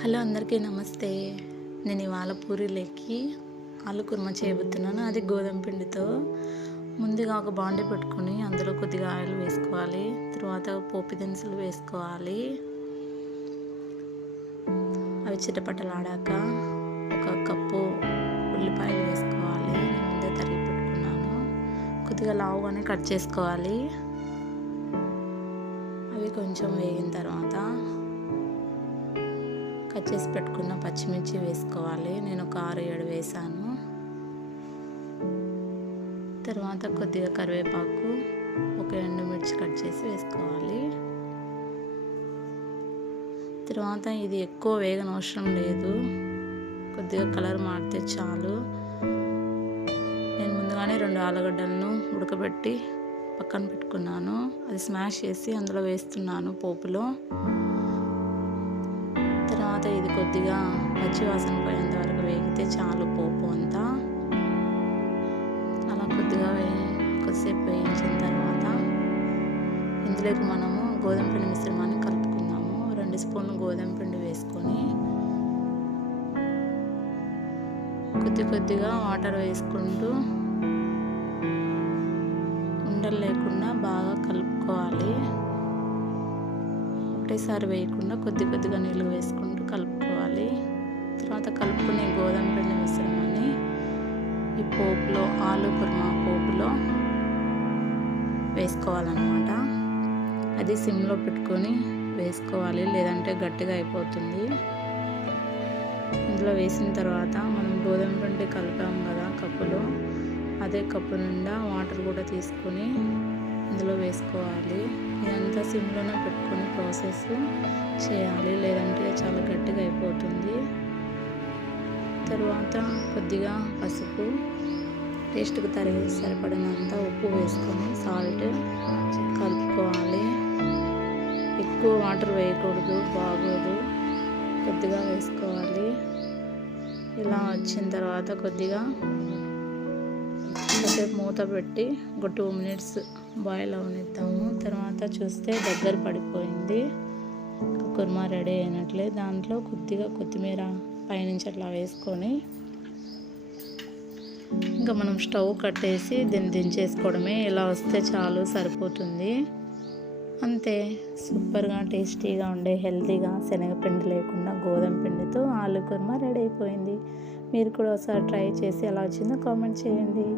Hello అందరికీ నమస్తే. నేను ఇవాళ పూరీలకి ఆలు కుర్మా చేయబోతున్నాను. అది గోధుమ పిండితో. ముందుగా ఒక బాండీ పెట్టుకొని అందులో కొద్దిగా ఆయిల్ వేసుకోవాలి. తర్వాత పోపు దినుసులు వేసుకోవాలి. అవి చిటపటలాడాక ఒక కప్పు ఉల్లిపాయలు వేసుకోవాలి. నేను ముందే తరిగి పెట్టుకున్నాను. కొద్దిగా లావుగానే కట్ చేసుకోవాలి. అవి కొంచెం వేగిన తర్వాత కట్ చేసి పెట్టుకున్న పచ్చిమిర్చి వేసుకోవాలి. నేను ఒక 6-7 వేసాను. తర్వాత కొద్దిగా కరివేపాకు, ఒక ఎండుమిర్చి కట్ చేసి వేసుకోవాలి. తర్వాత ఇది ఎక్కువ వేగనవసరం లేదు, కొద్దిగా కలర్ మారితే చాలు. నేను ముందుగానే 2 ఆలుగడ్డలను ఉడకబెట్టి పక్కన పెట్టుకున్నాను. అది స్మాష్ చేసి అందులో వేస్తున్నాను పోపులో. తర్వాత ఇది కొద్దిగా పచ్చివాసన పోయేంత వరకు వేగితే చాలు పోపు అంతా. అలా కొద్దిసేపు వేయించిన తర్వాత ఇందులోకి మనము గోధుమ పిండి మిశ్రమాన్ని కలుపుకుందాము. 2 స్పూన్లు గోధుమ పిండి వేసుకొని కొద్దిగా వాటర్ వేసుకుంటూ ఉండలు లేకుండా బాగా కలుపుకోవాలి. ఒకటేసారి వేయకుండా కొద్దిగా నీళ్ళు వేసుకుంటూ కలుపుకోవాలి. తర్వాత కలుపుకునే గోధుమ పిండి మిశ్రమాన్ని ఈ పోపులో, ఆలు కుర్మా పోపులో వేసుకోవాలన్నమాట. అది సిమ్లో పెట్టుకొని వేసుకోవాలి, లేదంటే గట్టిగా అయిపోతుంది. ఇందులో వేసిన తర్వాత మనం గోధుమ పిండి కలిపాం కదా కప్పులో, అదే కప్పు నిండా వాటర్ కూడా తీసుకొని ఇందులో వేసుకోవాలి. ఇదంతా సిమ్లోనే పెట్టుకొని ప్రాసెస్ చేయాలి, లేదంటే చాలా గట్టిగా అయిపోతుంది. తర్వాత కొద్దిగా పసుపు, టేస్ట్కి సరిపడినంత ఉప్పు వేసుకొని సాల్ట్ కలుపుకోవాలి. ఎక్కువ వాటర్ వేయకూడదు, బాగోదు. కొద్దిగా వేసుకోవాలి. ఇలా వచ్చిన తర్వాత కొద్దిగా కాసేపు మూత పెట్టి ఒక 2 మినిట్స్ బాయిల్ అవనిద్దాము. తర్వాత చూస్తే దగ్గర పడిపోయింది, కుర్మా రెడీ అయినట్లే. దాంట్లో కొద్దిగా కొత్తిమీర పైనుంచి అట్లా వేసుకొని ఇంకా మనం స్టవ్ కట్టేసి దీన్ని దించేసుకోవడమే. ఇలా వస్తే చాలు, సరిపోతుంది. అంతే, సూపర్గా టేస్టీగా ఉండే హెల్తీగా శనగపిండి లేకుండా గోధుమ పిండితో ఆలు కుర్మా రెడీ అయిపోయింది. మీరు కూడా ఒకసారి ట్రై చేసి ఎలా వచ్చిందో కామెంట్ చేయండి.